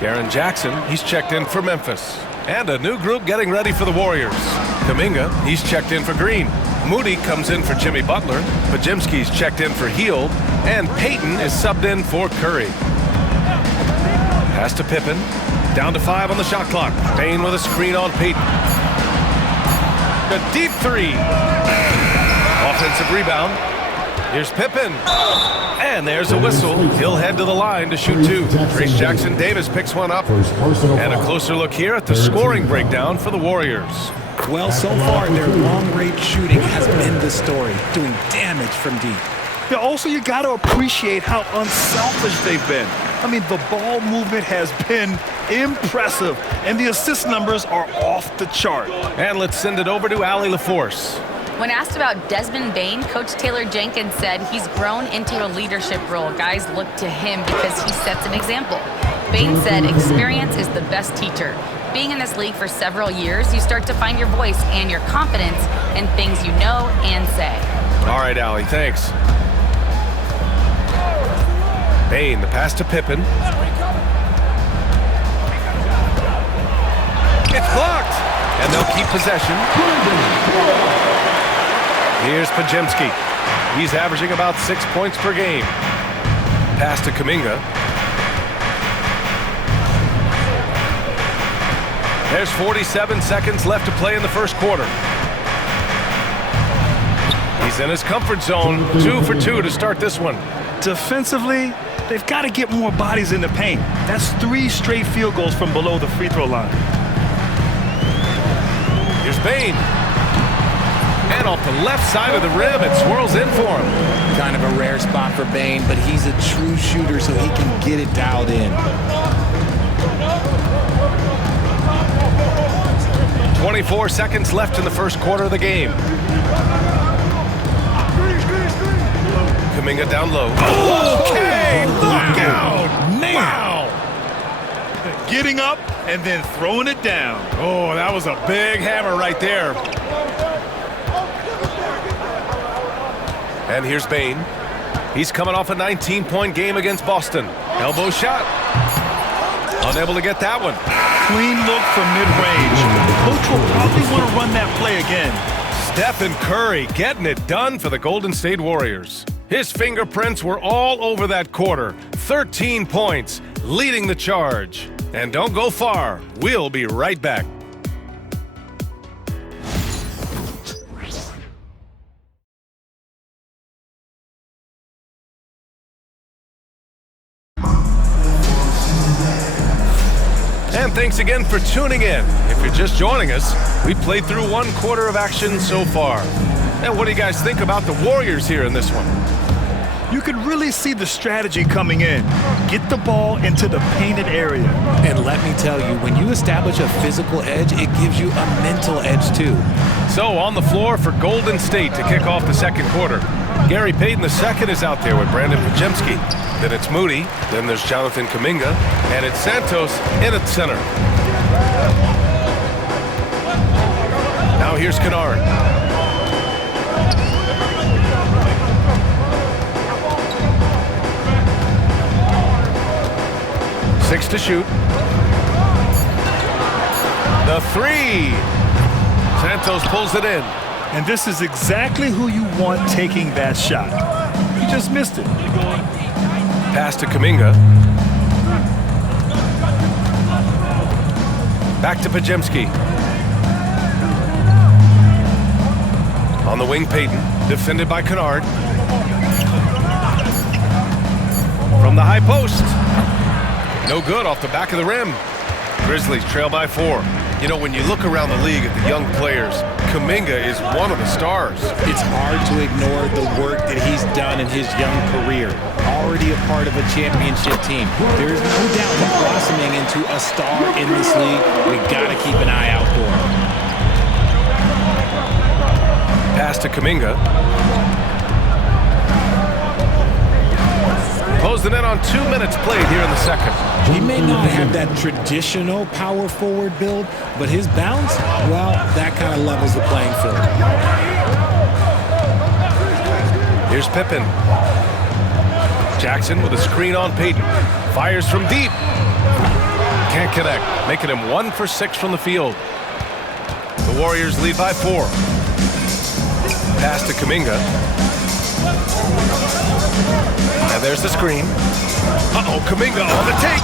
Jaren Jackson, he's checked in for Memphis. And a new group getting ready for the Warriors. Kuminga, he's checked in for Green. Moody comes in for Jimmy Butler. Podziemski's checked in for Hield. And Payton is subbed in for Curry. Pass to Pippen. Down to 5 on the shot clock. Bane with a screen on Payton. A deep three. Offensive rebound. Here's Pippen. And there's a whistle. He'll head to the line to shoot 2. Trayce Jackson-Davis picks one up. And a closer look here at the scoring breakdown for the Warriors. Well, so far, their long-range shooting has been the story, doing damage from deep. Yeah, also, you got to appreciate how unselfish they've been. I mean, the ball movement has been impressive, and the assist numbers are off the chart. And let's send it over to Allie LaForce. When asked about Desmond Bane, Coach Taylor Jenkins said he's grown into a leadership role. Guys look to him because he sets an example. Bane said experience is the best teacher. Being in this league for several years, you start to find your voice and your confidence in things you know and say. All right, Allie, thanks. Bane, the pass to Pippen. It's blocked, and they'll keep possession. Here's Podziemski. He's averaging about 6 points per game. Pass to Kuminga. There's 47 seconds left to play in the first quarter. He's in his comfort zone. 2 for 2 to start this one. Defensively, they've got to get more bodies in the paint. That's 3 straight field goals from below the free throw line. Here's Bane. And off the left side of the rim, it swirls in for him. Kind of a rare spot for Bane, but he's a true shooter, so he can get it dialed in. 24 seconds left in the first quarter of the game. Kuminga down low. Okay, look out! Wow! Getting up and then throwing it down. Oh, that was a big hammer right there. And here's Bane. He's coming off a 19-point game against Boston. Elbow shot. Unable to get that one. Clean look from mid-range. The coach will probably want to run that play again. Stephen Curry getting it done for the Golden State Warriors. His fingerprints were all over that quarter. 13 points, leading the charge. And don't go far. We'll be right back. And thanks again for tuning in. If you're just joining us, we played through 1 quarter of action so far. And what do you guys think about the Warriors here in this one? You can really see the strategy coming in. Get the ball into the painted area. And let me tell you, when you establish a physical edge, it gives you a mental edge too. So on the floor for Golden State to kick off the second quarter. Gary Payton II is out there with Brandon Podziemski. Then it's Moody. Then there's Jonathan Kuminga. And it's Santos in at center. Now here's Kennard. Six to shoot. The three. Santos pulls it in. And this is exactly who you want taking that shot. He just missed it. Pass to Kuminga. Back to Podziemski. On the wing, Payton. Defended by Kennard. From the high post. No good off the back of the rim. Grizzlies trail by 4. You know, when you look around the league at the young players, Kuminga is one of the stars. It's hard to ignore the work that he's done in his young career. Already a part of a championship team. There's no doubt he's blossoming into a star in this league. We gotta keep an eye out for him. Pass to Kuminga. Closing in on 2 minutes played here in the second. He may not have that traditional power forward build, but his bounce, well, that kind of levels the playing field. Here's Pippen. Jackson with a screen on Payton. Fires from deep. Can't connect, making him 1 for 6 from the field. The Warriors lead by 4. Pass to Kuminga. And there's the screen. Uh-oh, Kuminga on the take.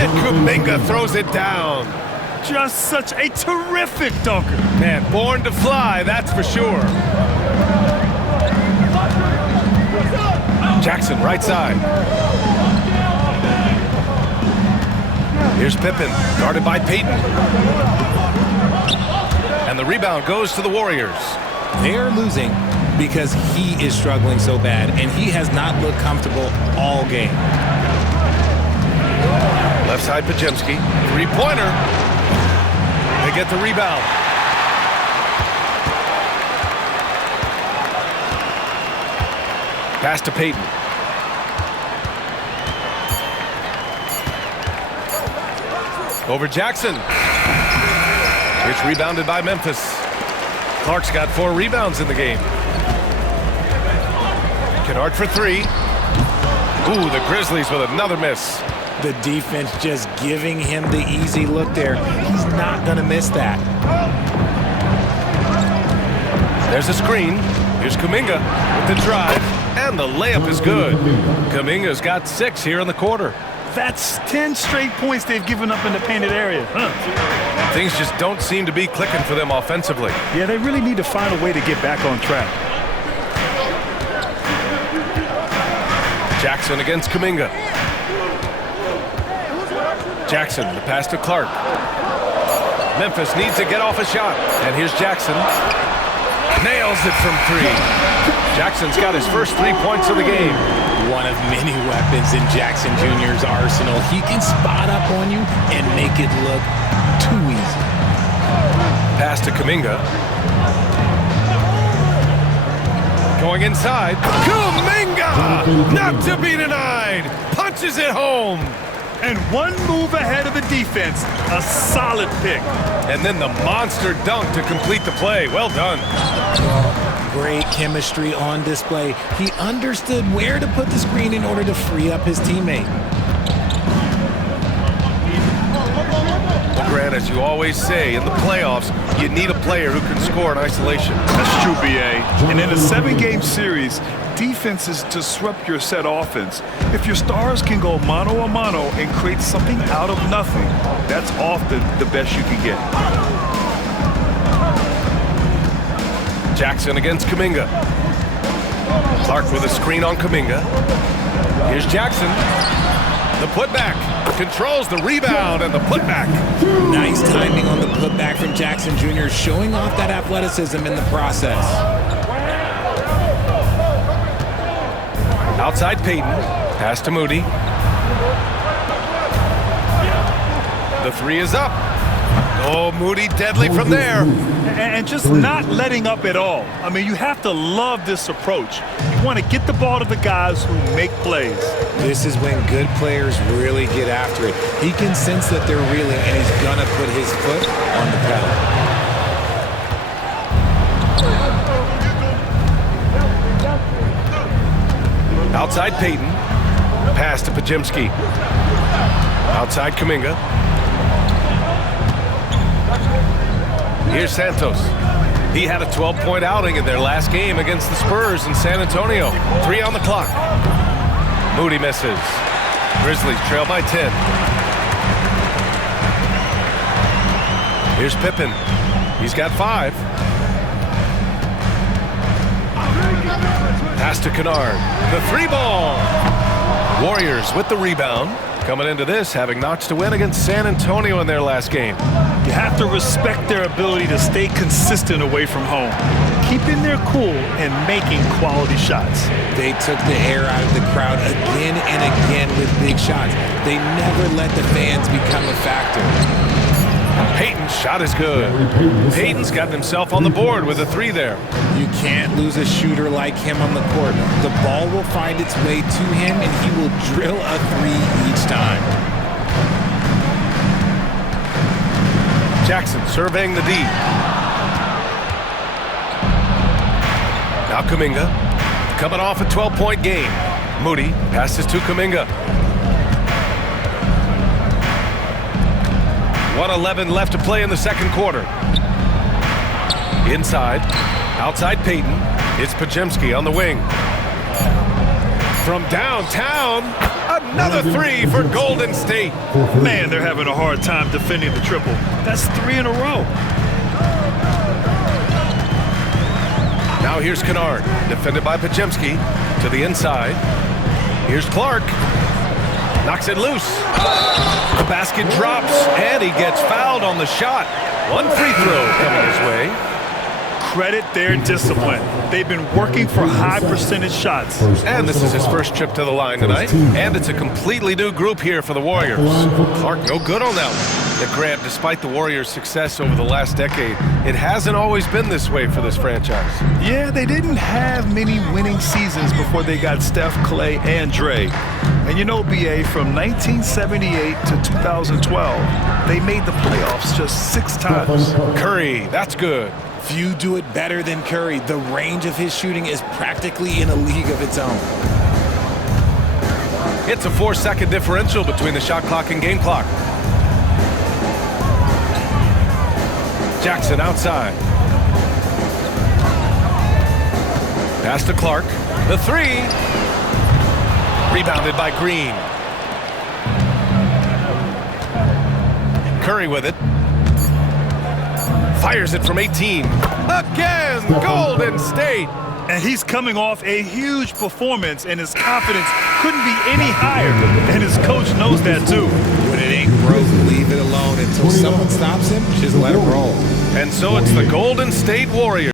And Kuminga throws it down. Just such a terrific dunker. Man, born to fly, that's for sure. Jackson, right side. Here's Pippen, guarded by Payton. And the rebound goes to the Warriors. They're losing because he is struggling so bad, and he has not looked comfortable all game. Left side, Podziemski. Three-pointer. They get the rebound. Pass to Payton. Over Jackson. It's rebounded by Memphis. Clark's got 4 rebounds in the game. Kennard for 3. Ooh, the Grizzlies with another miss. The defense just giving him the easy look there. He's not going to miss that. There's a screen. Here's Kuminga with the drive. And the layup is good. Kuminga's got 6 here in the quarter. That's 10 straight points they've given up in the painted area. Things just don't seem to be clicking for them offensively. Yeah, they really need to find a way to get back on track. Jackson against Kuminga. Jackson, the pass to Clark. Memphis needs to get off a shot. And here's Jackson. Nails it from 3. Jackson's got his first 3 points of the game. One of many weapons in Jackson Jr.'s arsenal. He can spot up on you and make it look too easy. Pass to Kuminga. Going inside. Kuminga! Not to be denied. Punches it home. And one move ahead of the defense. A solid pick. And then the monster dunk to complete the play. Well done. Great chemistry on display. He understood where to put the screen in order to free up his teammate. Well, Grant, as you always say, in the playoffs, you need a player who can score in isolation. That's true, B.A. And in a 7-game series, defenses disrupt your set offense. If your stars can go mano-a-mano and create something out of nothing, that's often the best you can get. Jackson against Kuminga. Clark with a screen on Kuminga. Here's Jackson. The putback. Controls the rebound and the putback. Nice timing on the putback from Jackson Jr., showing off that athleticism in the process. Outside Payton. Pass to Moody. The 3 is up. Oh, Moody deadly from there. And just not letting up at all. I mean, you have to love this approach. You want to get the ball to the guys who make plays. This is when good players really get after it. He can sense that they're reeling, and he's going to put his foot on the pedal. Outside Payton. Pass to Podziemski. Outside Kuminga. Here's Santos. He had a 12-point outing in their last game against the Spurs in San Antonio. 3 on the clock. Moody misses. Grizzlies trail by 10. Here's Pippen. He's got 5. Pass to Kennard. The 3-ball. Warriors with the rebound. Coming into this, having notched a win against San Antonio in their last game. You have to respect their ability to stay consistent away from home, keeping their cool and making quality shots. They took the air out of the crowd again and again with big shots. They never let the fans become a factor. Payton's shot is good. Payton's gotten himself on the board with a 3 there. You can't lose a shooter like him on the court. The ball will find its way to him, and he will drill a 3 each time. Jackson surveying the D. Now Kuminga, coming off a 12-point game. Moody passes to Kuminga. 1:11 left to play in the second quarter. Inside, outside Payton. It's Podziemski on the wing. From downtown, another three for Golden State. Man, they're having a hard time defending the triple. That's 3 in a row. Now here's Kennard, defended by Podziemski. To the inside. Here's Clark. Knocks it loose. The basket drops, and he gets fouled on the shot. One free throw coming his way. Credit their discipline. They've been working for high percentage shots. And this is his first trip to the line tonight. And it's a completely new group here for the Warriors. Clark no good on that one. The grab, despite the Warriors' success over the last decade, it hasn't always been this way for this franchise. Yeah, they didn't have many winning seasons before they got Steph, Clay, and Dre. And you know, BA, from 1978 to 2012, they made the playoffs just 6 times. Curry, that's good. Few do it better than Curry. The range of his shooting is practically in a league of its own. It's a 4-second differential between the shot clock and game clock. Jackson outside. Pass to Clark. The three. Rebounded by Green. Curry with it. Fires it from 18. Again, Golden State. And he's coming off a huge performance, and his confidence couldn't be any higher. And his coach knows that too. When it ain't broke, leave it alone until someone stops him. Just let him roll. And so it's the Golden State Warriors.